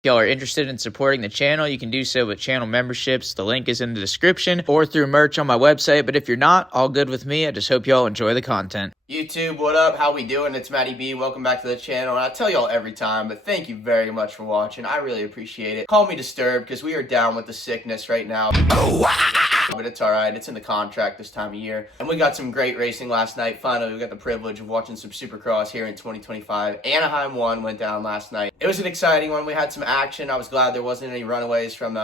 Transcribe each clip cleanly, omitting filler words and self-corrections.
If y'all are interested in supporting the channel, you can do so with channel memberships. The link is in the description or through merch on my website. But if you're not, all good with me. I just hope y'all enjoy the content. YouTube, what up? How we doing? It's Matty B. Welcome back to the channel. And I tell y'all every time, but thank you very much for watching. I really appreciate it. Call me disturbed because we are down with the sickness right now. But it's alright, it's in the contract this time of year. And we got some great racing last night. Finally, we got the privilege of watching some Supercross here in 2025. Anaheim 1 went down last night. It was an exciting one. We had some action. I was glad there wasn't any runaways from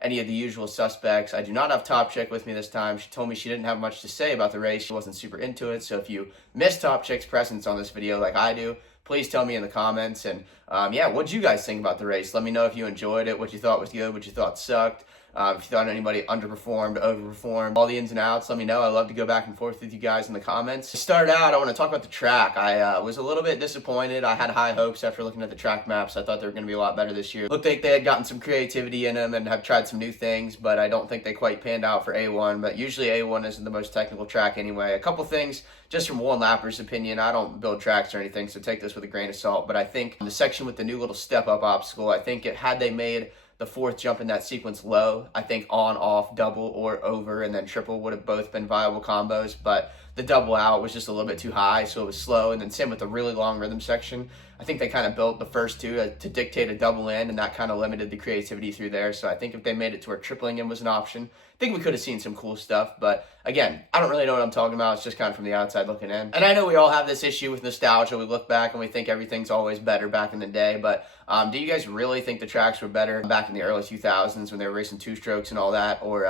any of the usual suspects. I do not have Top Chick with me this time. She told me she didn't have much to say about the race. She wasn't super into it. So if you missed Top Chick's presence on this video like I do, please tell me in the comments. And yeah, what'd you guys think about the race? Let me know if you enjoyed it, what you thought was good, what you thought sucked. If you thought anybody underperformed, overperformed, all the ins and outs, let me know. I love to go back and forth with you guys in the comments. To start out, I want to talk about the track. I was a little bit disappointed. I had high hopes after looking at the track maps. I thought they were going to be a lot better this year. Looked like they had gotten some creativity in them and have tried some new things, but I don't think they quite panned out for A1. But usually A1 isn't the most technical track anyway. A couple things, just from one lapper's opinion. I don't build tracks or anything, so take this with a grain of salt. But I think the section with the new little step-up obstacle, I think had they made the fourth jump in that sequence low, I think on, off, double, or over, and then triple would have both been viable combos, but the double out was just a little bit too high, so it was slow. And then same with the really long rhythm section. I think they kind of built the first two to dictate a double in, and that kind of limited the creativity through there. So I think if they made it to where tripling in was an option, I think we could have seen some cool stuff. But again, I don't really know what I'm talking about. It's just kind of from the outside looking in. And I know we all have this issue with nostalgia. We look back and we think everything's always better back in the day. But do you guys really think the tracks were better back in the early 2000s when they were racing two strokes and all that? Or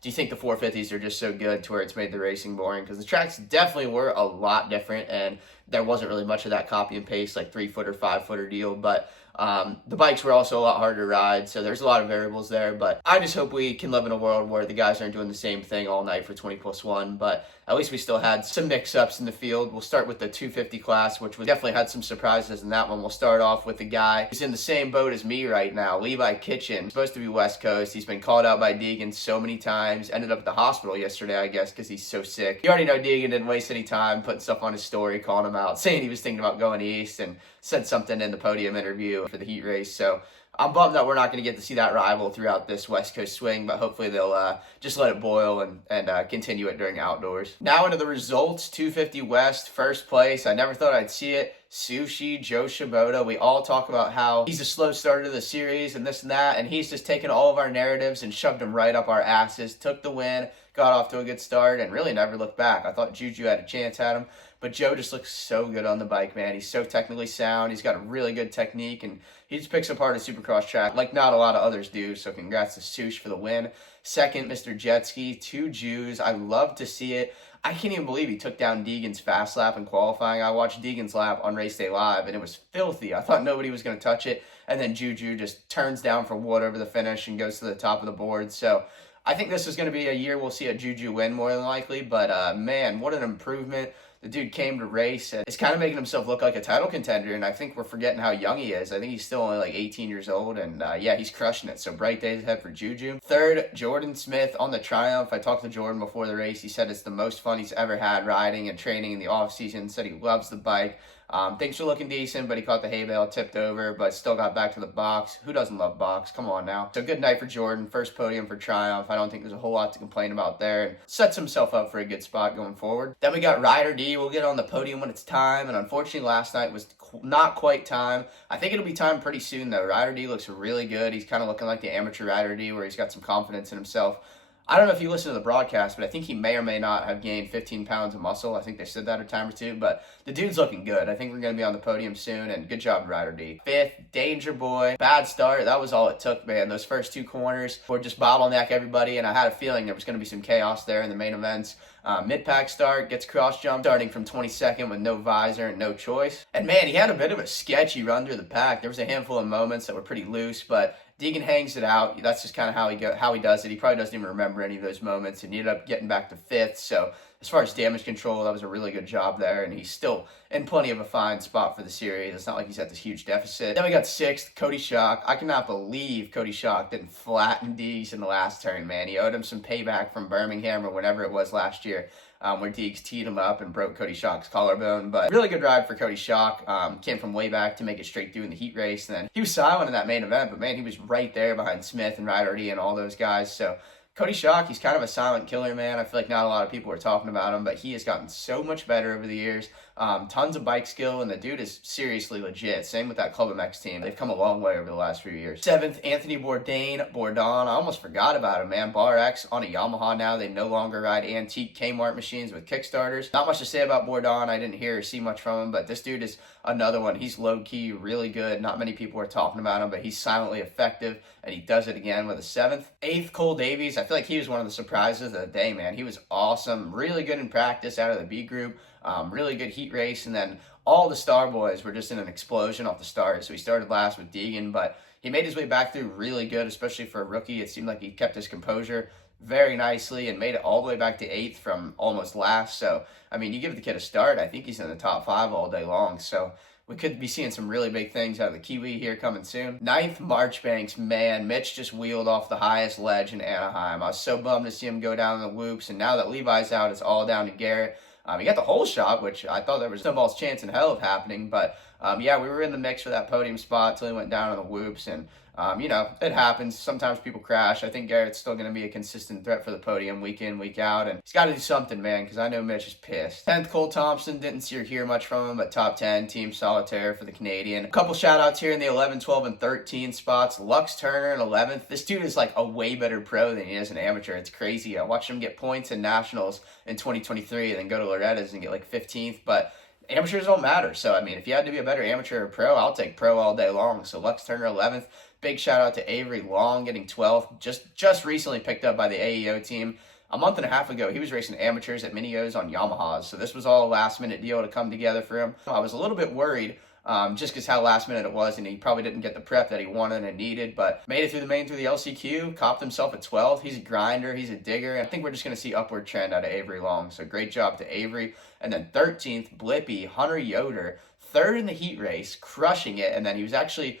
do you think the 450s are just so good to where it's made the racing boring? Because the tracks definitely were a lot different, and there wasn't really much of that copy and paste like 3-footer, 5-footer deal. But the bikes were also a lot harder to ride, so there's a lot of variables there. But I just hope we can live in a world where the guys aren't doing the same thing all night for 20+1. But at least we still had some mix-ups in the field. We'll start with the 250 class, which we definitely had some surprises in that one. We'll start off with the guy who's in the same boat as me right now, Levi Kitchen. Supposed to be West Coast. He's been called out by Deegan so many times. Ended up at the hospital yesterday, I guess, because he's so sick. You already know Deegan didn't waste any time putting stuff on his story, calling him out, saying he was thinking about going east, and said something in the podium interview for the heat race. So I'm bummed that we're not going to get to see that rival throughout this West Coast swing, but hopefully they'll just let it boil and continue it during outdoors. Now into the results. 250 West, first place. I never thought I'd see it. Sushi, Joe Shibota. We all talk about how he's a slow starter to the series and this and that, and he's just taken all of our narratives and shoved them right up our asses. Took the win, got off to a good start, and really never looked back. I thought Juju had a chance at him, but Joe just looks so good on the bike, man. He's so technically sound. He's got a really good technique, and he just picks apart a Supercross track like not a lot of others do. So congrats to Sush for the win. Second, Mr. Jetski, 2 Jews. I love to see it. I can't even believe he took down Deegan's fast lap in qualifying. I watched Deegan's lap on Race Day Live, and it was filthy. I thought nobody was going to touch it, and then Juju just turns down for wood over the finish and goes to the top of the board. So I think this is going to be a year we'll see a Juju win more than likely, but man, what an improvement. The dude came to race and is kind of making himself look like a title contender, and I think we're forgetting how young he is. I think he's still only like 18 years old, and yeah, he's crushing it. So bright days ahead for Juju. Third, Jordan Smith on the Triumph. I talked to Jordan before the race. He said it's the most fun he's ever had riding and training in the off-season. Said he loves the bike. Things were looking decent, but he caught the hay bale, tipped over, but still got back to the box. Who doesn't love box? Come on now. So good night for Jordan. First podium for Triumph. I don't think there's a whole lot to complain about there. And sets himself up for a good spot going forward. Then we got Ryder D. We'll get on the podium when it's time. And unfortunately, last night was not quite time. I think it'll be time pretty soon, though. Ryder D looks really good. He's kind of looking like the amateur Ryder D, where he's got some confidence in himself. I don't know if you listen to the broadcast, but I think he may or may not have gained 15 pounds of muscle. I think they said that a time or two, but the dude's looking good. I think we're going to be on the podium soon, and good job, Ryder D. Fifth, Danger Boy. Bad start. That was all it took, man. Those first 2 corners were just bottleneck everybody, and I had a feeling there was going to be some chaos there in the main events. Mid-pack start, gets cross-jump, starting from 22nd with no visor and no choice. And man, he had a bit of a sketchy run through the pack. There was a handful of moments that were pretty loose, but Deegan hangs it out. That's just kind of how he does it. He probably doesn't even remember any of those moments, and he ended up getting back to 5th. So as far as damage control, that was a really good job there, and he's still in plenty of a fine spot for the series. It's not like he's at this huge deficit. Then we got 6th, Cody Schock. I cannot believe Cody Schock didn't flatten Dees in the last turn, man. He owed him some payback from Birmingham or whenever it was last year. where Deegs teed him up and broke Cody Schock's collarbone. But really good ride for Cody Schock. Came from way back to make it straight through in the heat race. And then he was silent in that main event, but man, he was right there behind Smith and Ryder and all those guys. So Cody Schock, he's kind of a silent killer, man. I feel like not a lot of people are talking about him, but he has gotten so much better over the years. Tons of bike skill, and the dude is seriously legit. Same with that Club MX team. They've come a long way over the last few years. 7th, Anthony Bourdain. I almost forgot about him, man. Bar X on a Yamaha now. They no longer ride antique Kmart machines with Kickstarters. Not much to say about Bourdain. I didn't hear or see much from him, but this dude is another one. He's low-key, really good. Not many people are talking about him, but he's silently effective, and he does it again with a 7th. 8th, Cole Davies. I feel like he was one of the surprises of the day, man. He was awesome. Really good in practice out of the B group. Really good heat race, and then all the star boys were just in an explosion off the start. So he started last with Deegan, but he made his way back through really good, especially for a rookie. It seemed like he kept his composure very nicely and made it all the way back to 8th from almost last. So, I mean, you give the kid a start, I think he's in the top 5 all day long. So we could be seeing some really big things out of the Kiwi here coming soon. 9th, Marchbanks. Man, Mitch just wheeled off the highest ledge in Anaheim. I was so bummed to see him go down in the whoops, and now that Levi's out, it's all down to Garrett. He got the whole shot, which I thought there was no ball's chance in hell of happening. But, yeah, we were in the mix for that podium spot till he went down on the whoops. And, you know, it happens. Sometimes people crash. I think Garrett's still going to be a consistent threat for the podium week in, week out. And he's got to do something, man, because I know Mitch is pissed. 10th, Cole Thompson. Didn't see or hear much from him, but top 10, Team Solitaire for the Canadian. A couple shout-outs here in the 11, 12, and 13 spots. Lux Turner in 11th. This dude is like a way better pro than he is an amateur. It's crazy. I watched him get points in nationals in 2023 and then go to Loretta's and get like 15th, but amateurs don't matter. So, I mean, if you had to be a better amateur or pro, I'll take pro all day long. So, Lux Turner 11th. Big shout out to Avery Long getting 12th. Just recently picked up by the AEO team. A month and a half ago, he was racing amateurs at Mini-O's on Yamahas. So, this was all a last-minute deal to come together for him. I was a little bit worried just because how last minute it was, and he probably didn't get the prep that he wanted and needed, but made it through the main through the LCQ, copped himself at 12th. He's a grinder, he's a digger, and I think we're just going to see upward trend out of Avery Long, so great job to Avery. And then 13th, Blippy, Hunter Yoder, 3rd in the heat race, crushing it, and then he was actually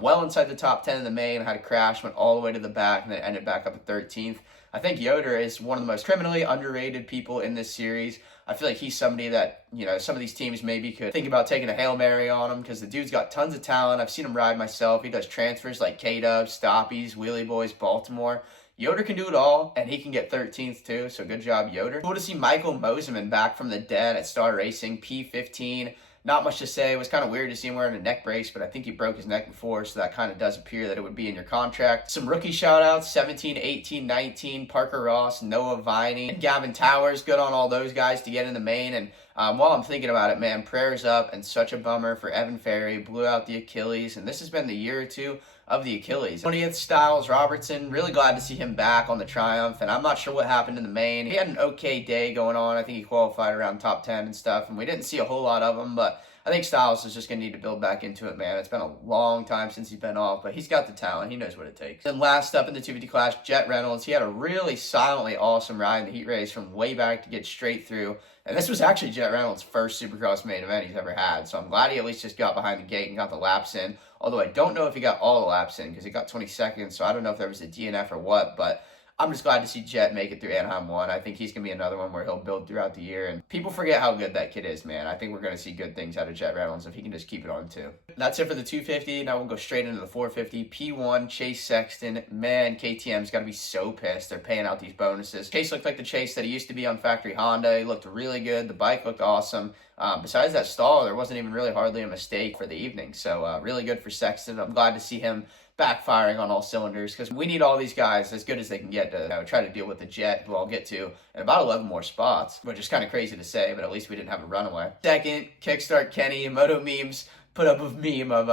well inside the top 10 in the main, had a crash, went all the way to the back, and then ended back up at 13th. I think Yoder is one of the most criminally underrated people in this series. I feel like he's somebody that, you know, some of these teams maybe could think about taking a Hail Mary on him because the dude's got tons of talent. I've seen him ride myself. He does transfers like K-Dub, Stoppies, Wheelie Boys, Baltimore. Yoder can do it all, and he can get 13th too, so good job, Yoder. Cool to see Michael Moseman back from the dead at Star Racing, P15. Not much to say. It was kind of weird to see him wearing a neck brace, but I think he broke his neck before, so that kind of does appear that it would be in your contract. Some rookie shout-outs, 17, 18, 19, Parker Ross, Noah Viney, and Gavin Towers. Good on all those guys to get in the main. And while I'm thinking about it, man, prayers up, and such a bummer for Evan Ferry. Blew out the Achilles, and this has been the year or two of the Achilles. 20th, Styles Robertson. Really glad to see him back on the Triumph, and I'm not sure what happened in the main. He had an okay day going on. I think he qualified around top 10 and stuff, and we didn't see a whole lot of him, but I think Styles is just going to need to build back into it, man. It's been a long time since he's been off, but he's got the talent. He knows what it takes. Then last up in the 250 class, Jet Reynolds. He had a really silently awesome ride in the heat race from way back to get straight through. And this was actually Jet Reynolds' first Supercross main event he's ever had. So I'm glad he at least just got behind the gate and got the laps in. Although I don't know if he got all the laps in because he got 22nd. So I don't know if there was a DNF or what, but I'm just glad to see Jet make it through Anaheim 1. I think he's going to be another one where he'll build throughout the year. And people forget how good that kid is, man. I think we're going to see good things out of Jet Reynolds if he can just keep it on, too. That's it for the 250. Now we'll go straight into the 450. P1, Chase Sexton. Man, KTM's got to be so pissed. They're paying out these bonuses. Chase looked like the Chase that he used to be on factory Honda. He looked really good. The bike looked awesome. Besides that stall, there wasn't even really hardly a mistake for the evening. So really good for Sexton. I'm glad to see him backfiring on all cylinders because we need all these guys as good as they can get to try to deal with the Jet, who I'll get to in about 11 more spots, which is kind of crazy to say, but at least we didn't have a runaway. Second, Kickstart Kenny. Moto Memes put up a meme of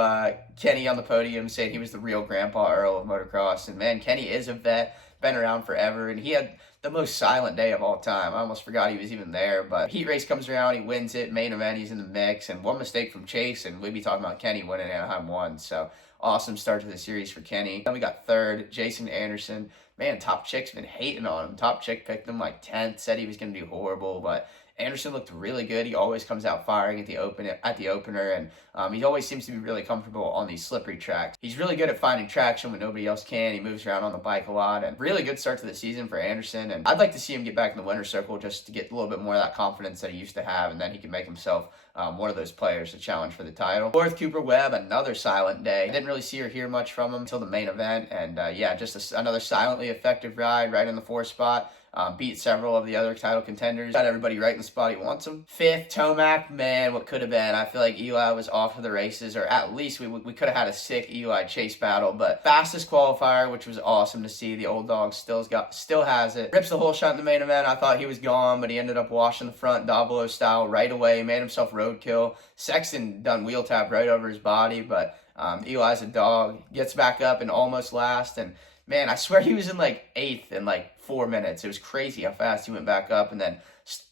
Kenny on the podium saying he was the real Grandpa Earl of motocross, and man, Kenny is a vet, been around forever, and he had the most silent day of all time. I almost forgot he was even there, but heat race comes around, he wins it, main event, he's in the mix, and one mistake from Chase, and we'd be talking about Kenny winning Anaheim 1, so awesome start to the series for Kenny. Then we got third, Jason Anderson. Man, Top Chick's been hating on him. Top Chick picked him like 10th, said he was going to do horrible, but Anderson looked really good. He always comes out firing at the opener, and he always seems to be really comfortable on these slippery tracks. He's really good at finding traction when nobody else can. He moves around on the bike a lot, and really good start to the season for Anderson. And I'd like to see him get back in the winner's circle just to get a little bit more of that confidence that he used to have, and then he can make himself one of those players to challenge for the title. Fourth, Cooper Webb, another silent day. Didn't really see or hear much from him until the main event, and just another silently effective ride right in the 4th spot. Beat several of the other title contenders. Got everybody right in the spot he wants them. 5th, Tomac, man, what could have been. I feel like Eli was off of the races, or at least we could have had a sick Eli chase battle, but fastest qualifier, which was awesome to see. The old dog still has it. Rips the whole shot in the main event. I thought he was gone, but he ended up washing the front Davolo style right away. Made himself roadkill. Sexton done wheel tap right over his body, but Eli's a dog. Gets back up and almost last, and man, I swear he was in like 8th in like 4 minutes. It was crazy how fast he went back up, and then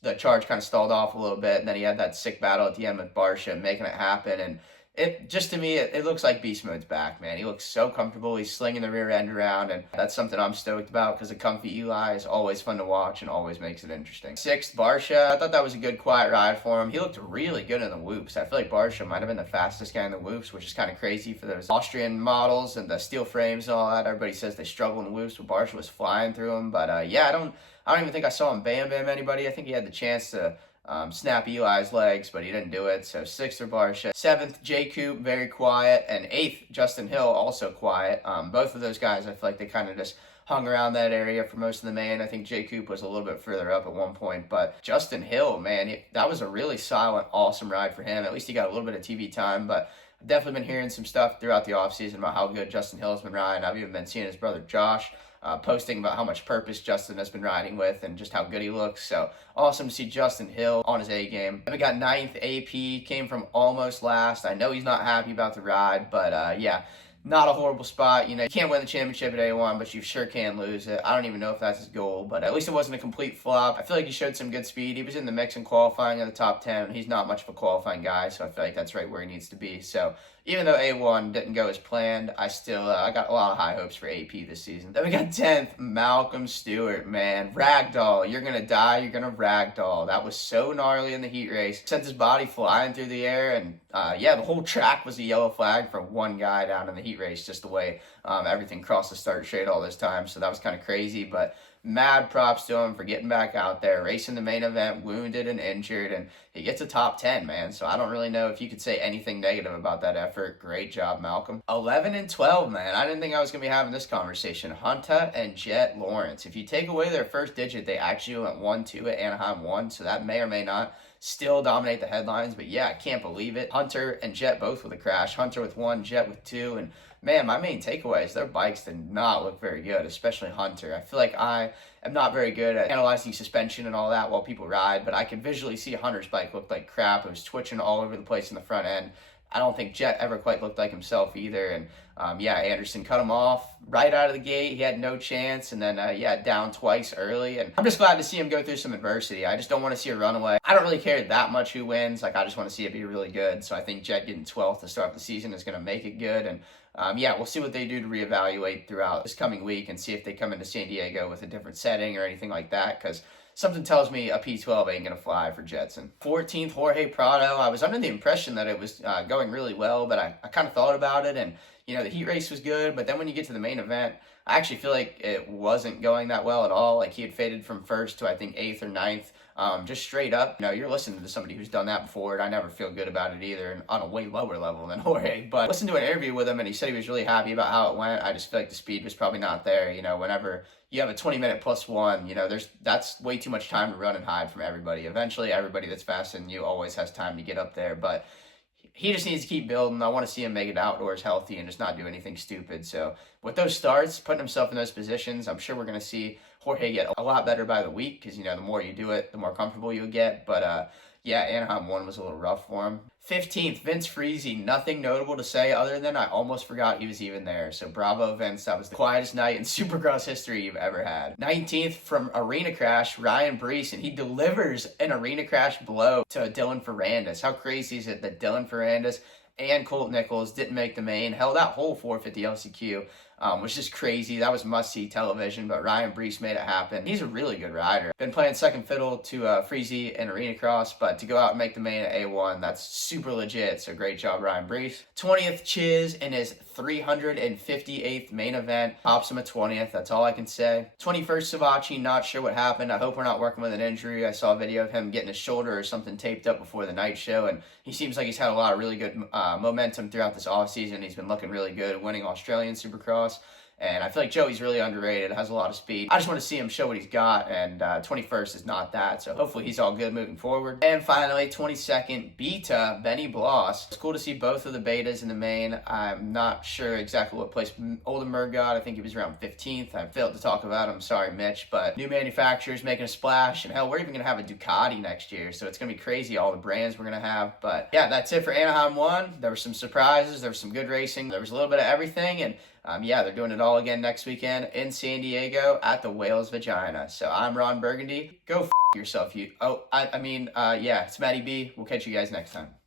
the charge kind of stalled off a little bit, and then he had that sick battle at the end with Barsha making it happen, and it just, to me, it looks like beast mode's back, man. He looks so comfortable. He's slinging the rear end around, and that's something I'm stoked about because a comfy Eli is always fun to watch and always makes it interesting. 6th, Barsha. I thought that was a good quiet ride for him. He looked really good in the whoops. I feel like Barsha might have been the fastest guy in the whoops, which is kind of crazy for those Austrian models and the steel frames and all that. Everybody says they struggle in the whoops, but Barsha was flying through them. But I don't even think I saw him bam anybody. I think he had the chance to snap Eli's legs, but he didn't do it. So 6th for Barsha. 7th, J. Coop, very quiet. And 8th, Justin Hill, also quiet. Both of those guys, I feel like they kind of just hung around that area for most of the main. I think J. Coop was a little bit further up at one point. But Justin Hill, man, that was a really silent, awesome ride for him. At least he got a little bit of TV time, but I've definitely been hearing some stuff throughout the offseason about how good Justin Hill has been riding. I've even been seeing his brother Josh posting about how much purpose Justin has been riding with and just how good he looks. So awesome to see Justin Hill on his A game. We got 9th, AP, came from almost last. I know he's not happy about the ride, but not a horrible spot. You can't win the championship at A1, but you sure can lose it. I don't even know if that's his goal, but at least it wasn't a complete flop. I feel like he showed some good speed. He was in the mix in qualifying in the top 10. He's not much of a qualifying guy, so I feel like that's right where he needs to be. So even though A1 didn't go as planned, I still I got a lot of high hopes for AP this season. Then we got 10th, Malcolm Stewart, man. Ragdoll. You're going to die. You're going to ragdoll. That was so gnarly in the heat race. Sent his body flying through the air, and the whole track was a yellow flag for one guy down in the heat race, just the way everything crossed the start straight all this time. So that was kind of crazy, but mad props to him for getting back out there, racing the main event, wounded and injured, and he gets a top 10, man. So I don't really know if you could say anything negative about that effort. Great job, Malcolm. 11 and 12, man. I didn't think I was going to be having this conversation. Hunter and Jet Lawrence. If you take away their first digit, they actually went 1-2 at Anaheim 1, so that may or may not still dominate the headlines. But yeah, I can't believe it. Hunter and Jet both with a crash. Hunter with 1, Jet with 2, and man, my main takeaway is their bikes did not look very good, especially Hunter. I feel like I am not very good at analyzing suspension and all that while people ride, but I could visually see Hunter's bike looked like crap. It was twitching all over the place in the front end. I don't think Jet ever quite looked like himself either. And Anderson cut him off right out of the gate. He had no chance. And then, down twice early. And I'm just glad to see him go through some adversity. I just don't want to see a runaway. I don't really care that much who wins. I just want to see it be really good. So I think Jet getting 12th to start the season is going to make it good. And we'll see what they do to reevaluate throughout this coming week and see if they come into San Diego with a different setting or anything like that, because something tells me a P12 ain't going to fly for Jetson. 14th, Jorge Prado. I was under the impression that it was going really well, but I kind of thought about it, and the heat race was good, but then when you get to the main event, I actually feel like it wasn't going that well at all. Like, he had faded from 1st to, I think, 8th or 9th, just straight up. You're listening to somebody who's done that before, and I never feel good about it either, and on a way lower level than Jorge. But listened to an interview with him, and he said he was really happy about how it went. I just feel like the speed was probably not there. Whenever you have a 20-minute +1, that's way too much time to run and hide from everybody. Eventually, everybody that's faster than you always has time to get up there, but he just needs to keep building. I want to see him make it outdoors healthy and just not do anything stupid. So with those starts, putting himself in those positions, I'm sure we're going to see Jorge get a lot better by the week, because, the more you do it, the more comfortable you'll get. But, Anaheim 1 was a little rough for him. 15th, Vince Freezy. Nothing notable to say other than I almost forgot he was even there. So bravo, Vince. That was the quietest night in Supercross history you've ever had. 19th, from Arena Crash, Ryan Brees, and he delivers an Arena Crash blow to Dylan Ferrandis. How crazy is it that Dylan Ferrandis and Colt Nichols didn't make the main, held out whole 450 LCQ. was just crazy. That was must-see television, but Ryan Brees made it happen. He's a really good rider. Been playing second fiddle to Freezy and Arena Cross, but to go out and make the main at A1, that's super legit. So great job, Ryan Brees. 20th Chiz in his 358th main event. Pops him a 20th. That's all I can say. 21st Savachi, not sure what happened. I hope we're not working with an injury. I saw a video of him getting his shoulder or something taped up before the night show, and he seems like he's had a lot of really good momentum throughout this offseason. He's been looking really good, winning Australian Supercross. And I feel like Joey's really underrated, has a lot of speed. I just want to see him show what he's got, and 21st is not that, so hopefully he's all good moving forward. And finally, 22nd Beta, Benny Bloss. It's cool to see both of the betas in the main. I'm not sure exactly what place Oldenburg got. I think he was around 15th. I failed to talk about him. Sorry, Mitch. But new manufacturers making a splash, and hell, we're even going to have a Ducati next year, so it's going to be crazy, all the brands we're going to have. But yeah, that's it for Anaheim 1. There were some surprises. There was some good racing. There was a little bit of everything, and yeah, they're doing it all again next weekend in San Diego at the Whale's Vagina. So I'm Ron Burgundy. Go yourself, you. Oh, yeah, it's Matty B. We'll catch you guys next time.